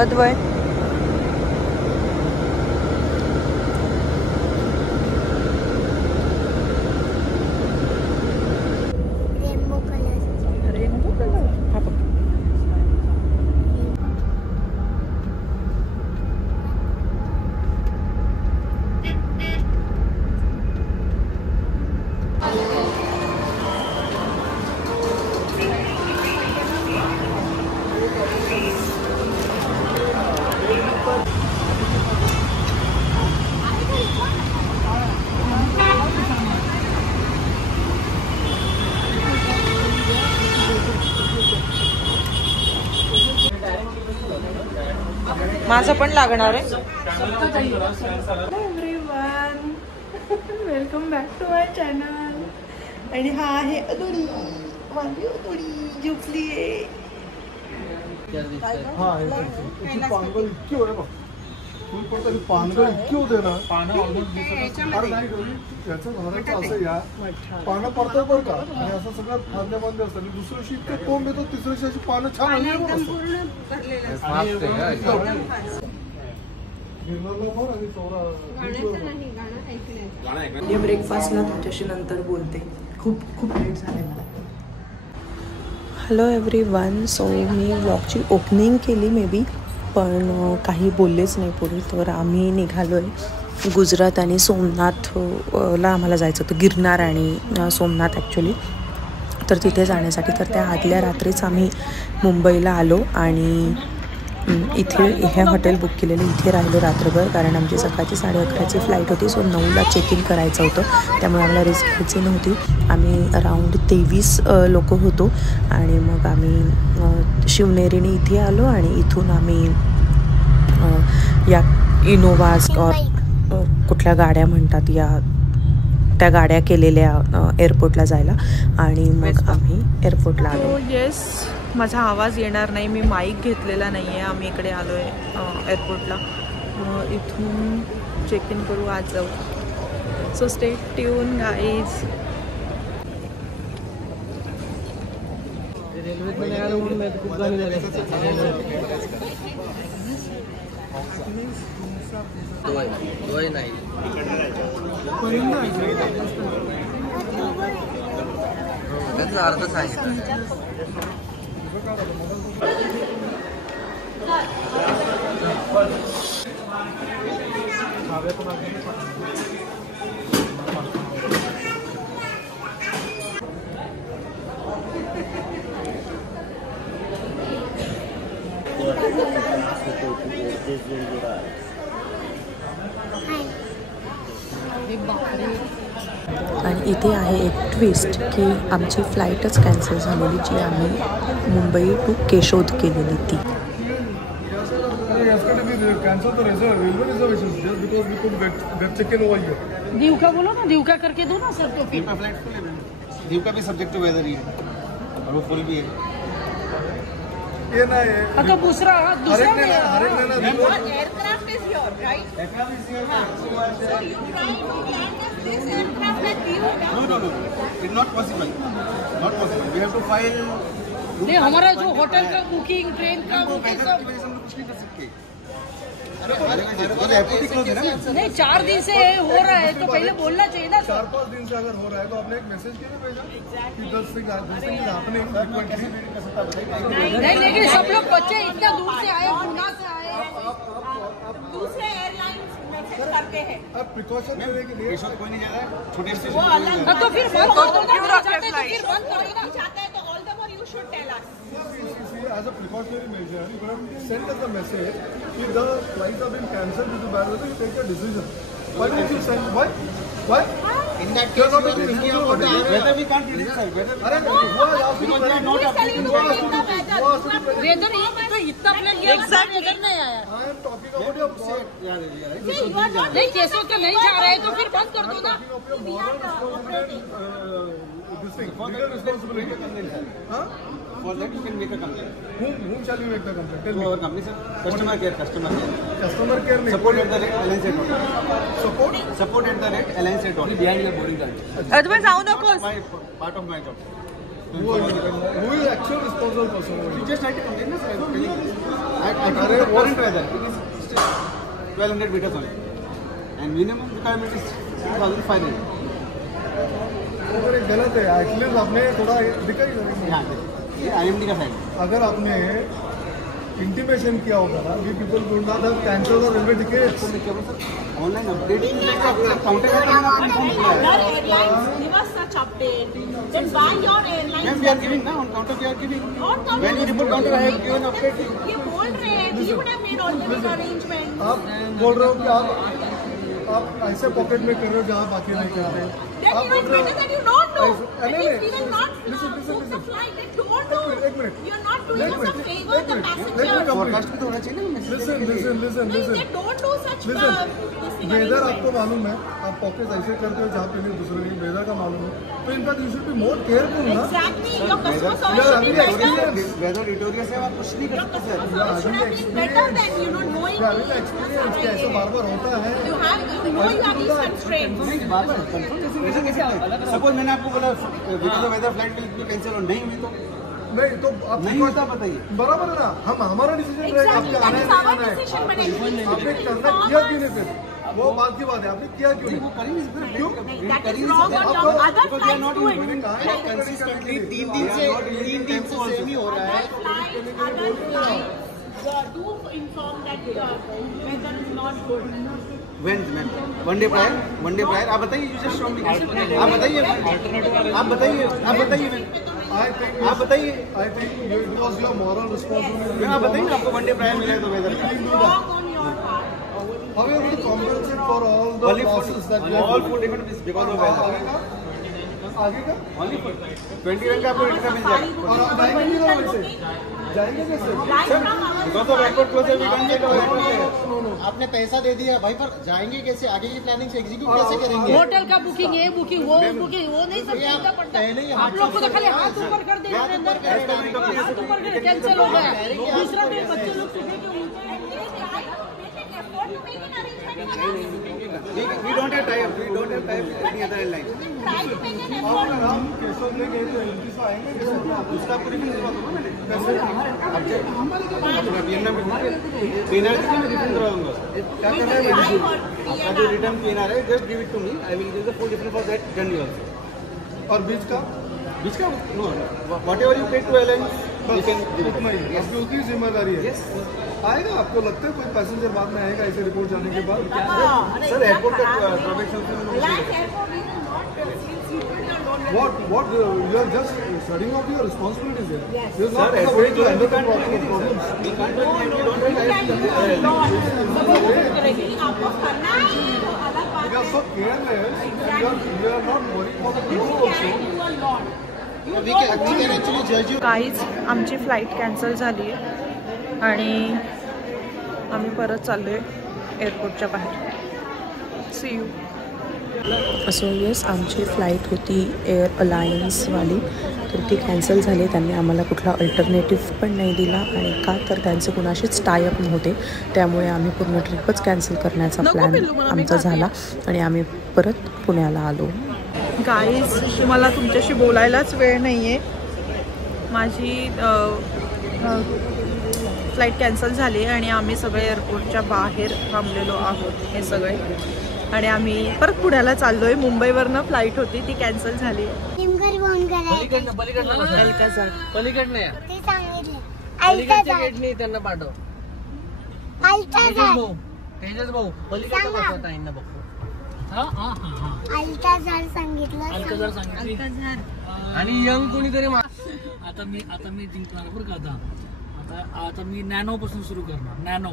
अद्वय माझं पण लागणार आहे. Everyone, welcome back to my channel. आणि हा आहे अदुरी, माझी अदुरी झुकली आहे. पानगळ इतकी होते ना, पानं पडतात बरं का, आणि असं सगळं फांद्या बांधल्या असतात. दुसऱ्या दिवशी इतकं कोंब येतो, तिसऱ्या दिवशी पानं छान आली. ब्रेकफास्टला तुमच्याशी नंतर बोलते, खूप खूप लेट झाले मला. Hello everyone. सो मी व्लॉगची ओपनिंग केली मे बी, पण काही बोललेच नाही पुढे. तर आम्ही निघालो आहे गुजरात आणि सोमनाथला आम्हाला जायचं होतं, गिरनार आणि सोमनाथ ॲक्च्युली. तर तिथे जाण्यासाठी तर त्या आदल्या रात्रीच आम्ही मुंबईला आलो आणि इथे हे हॉटेल बुक केलेलं, इथे राहिलो रात्रभर. कारण आमची सकाळची 11:30ची फ्लाईट होती. सो 9ला चेक इन करायचं होतं, त्यामुळे आम्हाला रिस्क घ्यायची नव्हती. आम्ही अराऊंड 23 लोक होतो आणि मग आम्ही शिवनेरीने इथे आलो आणि इथून आम्ही या इनोवाज और कुठल्या गाड्या म्हणतात या, त्या गाड्या केलेल्या एअरपोर्टला जायला, आणि मग आम्ही एअरपोर्टला आलो. येस, माझा आवाज येणार नाही, मी माईक घेतलेला नाही आहे. आम्ही इकडे आलो आहे एअरपोर्टला. इथून चेक इन करू, आज जाऊ. So stay tune guys. अर्ध सांगितलं. आणि इथे आहे एक ट्विस्ट की आमची फ्लाईटच कॅन्सल झालेली, जी आम्ही मुंबई टू केशोद केलेली ती. दीवका बोलो ना, दीवका करके दो ना सर. तो दीवका भी सब्जेक्ट टू वेदर ही है और वो फुल भी है. ये ना है तो दूसरा aircraft is your right. Aircraft is your. So you trying to land this aircraft at दीवका. No it's not possible. We have to file. नहीं, हमारा जो होटल का बुकिंग, ट्रेन का बुकिंग सब कुछ नहीं कर सकते. नहीं, 4 दिन से हो रहा है तो पहले बोलना चाहिए ना. 4-5 दिन से अगर हो रहा है तो आपने एक मैसेज क्यों नहीं भेजा कि 10 से नहीं, लेकिन सब लोग बच्चे इतना दूर से आए, पुणे से आए, दूसरे एयरलाइंस मैसेज करते हैं. अब प्रिकॉशन लेने के लिए कोई नहीं जा रहा है. छोटे स्टेशन वो अलग. तो फिर बंद कर दो ना. फिर बंद करो ना. चाहते हैं तो all the more you should tell us. as a precautionary measure, you could have sent us a message if the flights have been cancelled due to bad weather, you take a decision. Why didn't you send? Why? In that case, you are thinking about the weather. We can't predict, sir. Weather. Because they are not applicable to the weather. Weather तो इतना plain weather नहीं आया. I am talking about your board. नहीं, कैसे तो नहीं जा रहे तो फिर बंद कर दो ना. This thing, legal responsibility. Huh? For that, you can make a complaint. Whom shall you make the complaint? Tell To me. our company, sir. Customer care. Customer care. Support at the rate alliance.org. Support at the rate alliance.org. Behind your boarding card. अद्वय जाऊ नकोस. Part of my job. Who is actual responsible person? You just write a complaint, sir. I Arre, current weather. It is still 1200 meters only. And minimum requirement is 2500. अगर ये गलत है, at least आपने थोड़ा दिखाई करेंगे। यहाँ ये IMD का फाइल। अगर आपने इंटीमेशन किया होगा ना, we people do not have cancelled or railway tickets. Online update counter Other airlines give us such update. Then why your airline? Ma'am, we are giving ना, on counter we are giving. On counter When you report counter, I have given update. ये बोल रहे हैं, you would have made alternate arrangements. आप बोल रहे हो कि आप ऐसे पॉकेट में कर रहे हो जहाँ बाकी नहीं करते। Then आप you बोल know रहे better हो that you don't do. नहीं, That नहीं, means we will not listen, book the flight. Then don't do. एक minute. You're not doing us a favor, the passengers. Forecast भी तो होना चाहिए ना message. Listen. No, they don't do such Listen, this thing weather arrangement. आपको मालूम है, आप पॉकेट ऐसे करते हो जहाँ पे नहीं दूसरे के वेदर का मालूम है, तो इनका you should be more careful ना। Exactly. Your customer service Yeah, should be yeah, better. Whether editorial से आप कुछ नहीं कर Your सकते customer sir. service should have been better than, you know, knowing experience कि ऐसा बार बार होता है। you know you have these constraints. Suppose मैंने आपको बोला whether flight will be cancel और नहीं हुई तो नहीं तो आप नहीं होता बताइए। बराबर है ना, हम हमारा डिसीजन रहेगा Exactly. आपके That आना is है our नहीं आना decision. But है। anyway, आपने करना किया क्यों नहीं फिर? वो बात की बात है, आपने किया क्यों नहीं? कर ही नहीं सकते। क्यों? that is wrong on the other flights do it. Consistently 3 दिन से सेम ही हो रहा है। Other flights do inform that weather is not good. When ma'am one day prior आप बताइए। यू जस्ट शो मी। आप बताइए I think it was your moral responsibility. आप बताइए ना, आपको वन डे प्रायर मिला है तो weather Wrong on your part. How are you going to compensate for all the losses that you all food event because of weather. आगे का only for 21 का आपको रिटर्न मिल जाएगा। और आप जाएंगे नहीं ना वैसे, जाएंगे कैसे? Because of airport closure we can get airport. आपने पैसा दे दिया भाई, पर जाएंगे कैसे? आगे की प्लानिंग से एग्जीक्यूट कैसे करेंगे? होटल का बुकिंग, ये बुकिंग, वो बुकिंग, वो नहीं सब देखना पड़ता है। आप लोग को तो खाली हाथ ऊपर कर देना अंदर, हाथ ऊपर कर कैंसिल हो गया। दूसरा दिन बच्चे लोग सुबह के We don't have tie-up with any other airline. हम केशव ले गए थे, इनकी से आएंगे कैसे? उसका आपको रिफंड करवा दूंगा मैंने। PNR में PNR से मैं रिफंड करवा दूंगा। क्या करना है? आपका जो रिटर्न PNR है, just give it to me. I will give the full refund for that journey also. और बीच का Which का? No, whatever you pay to airlines, you can give it. उतना ही है, आपकी उतनी जिम्मेदारी है। Yes. आएगा, आपको लगता है कोई पैसेंजर बाद में आएगा ऐसे रिपोर्ट जाने के बाद? सर एयरपोर्ट का protection say What you are just shutting off your responsibilities here. Yes. You're not Sir, in a airport way to closure handle we can't do the anything, problems. sir. We can't do anything. We don't have आपको करना है वो अलग बात You are so careless. You are not worried for the people also. We can actually judge you. काहीच आमची flight cancel झाली आहे आणि आम्ही परत चाललो आहे एअरपोर्टच्या बाहेर. See you. सो येस, आमची फ्लाईट होती एअर अलायन्सवाली, तर ती कॅन्सल झाली. त्यांनी आम्हाला कुठला अल्टरनेटिव्ह पण नाही दिला, आणि का तर त्यांचे कुणाशीच टायअप नव्हते, त्यामुळे आम्ही पूर्ण ट्रिपच कॅन्सल करण्याचा प्लॅन आमचा झाला आणि आम्ही परत पुण्याला आलो. गाईज, मला तुमच्याशी बोलायलाच वेळ नाही आहे. माझी फ्लाईट कॅन्सल झाली आणि आम्ही सगळे एअरपोर्टच्या बाहेर थांबलेलो आहोत हे सगळे, आणि आम्ही परत पुण्याला चाललो आहे. मुंबईवरनं फ्लाईट होती, ती कॅन्सल झाली. त्यांना पाठव. तेजस भाऊ पलीकडे बसवता येईना बघ. अल्काझार सांगितलं. आणि यंग कोणीतरी आता मी जिंकणार बरं का. आता मी नॅनो पासून सुरू करणार. नॅनो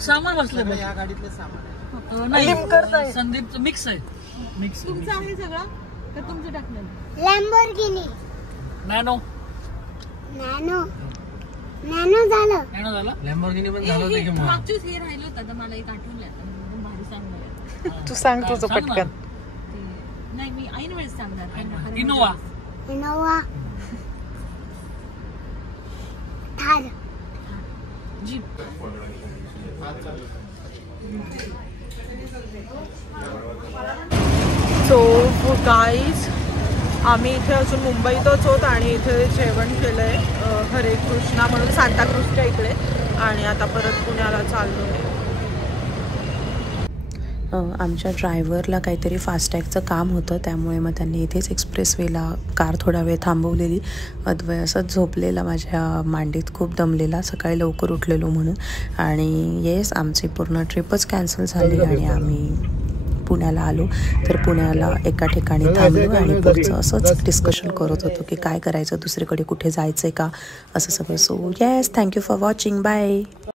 सामान बसलं या गाडीतलं सामान नाही. संदीपचं मिक्स आहे. मिक्स तुमचं आहे सगळं तर तुमचं टाकलं. लॅम्बोर्गिनी. नॅनो झालं. नॅनो झाला. लॅम्बोर्गिनी पण झालं होतं की मग. मागचीच हे राहिलं होतं, तर मला एक आठवलं आता. भारी सांगणार. तू सांग तुझं पटकन. नाही, मी ऐन वेळेस सांगणार. Innova. Thar. Jeep. So guys आम्ही इथे अजून मुंबईतच आहोत आणि इथे जेवण केलं आहे हरे कृष्णा म्हणून सांताक्रूजच्या इकडे आणि आता परत पुण्याला चाललो आहे. आमच्या ड्रायव्हरला काहीतरी फास्टॅगचं काम होतं त्यामुळे मग त्यांनी इथेच एक्सप्रेसवेला कार थोडा वेळ थांबवलेली. अद्वय असंच झोपलेला माझ्या मांडीत, खूप दमलेला, सकाळी लवकर उठलेलो म्हणून. आणि येस आमची पूर्ण ट्रिपच कॅन्सल झाली आणि आम्ही पुण्याला आलो. तर पुण्याला एका ठिकाणी थांबलो आणि पुढचं असंच डिस्कशन करत होतो की काय करायचं, दुसरीकडे कुठे जायचं आहे का, असं सगळं. So yes, thank you for watching, bye.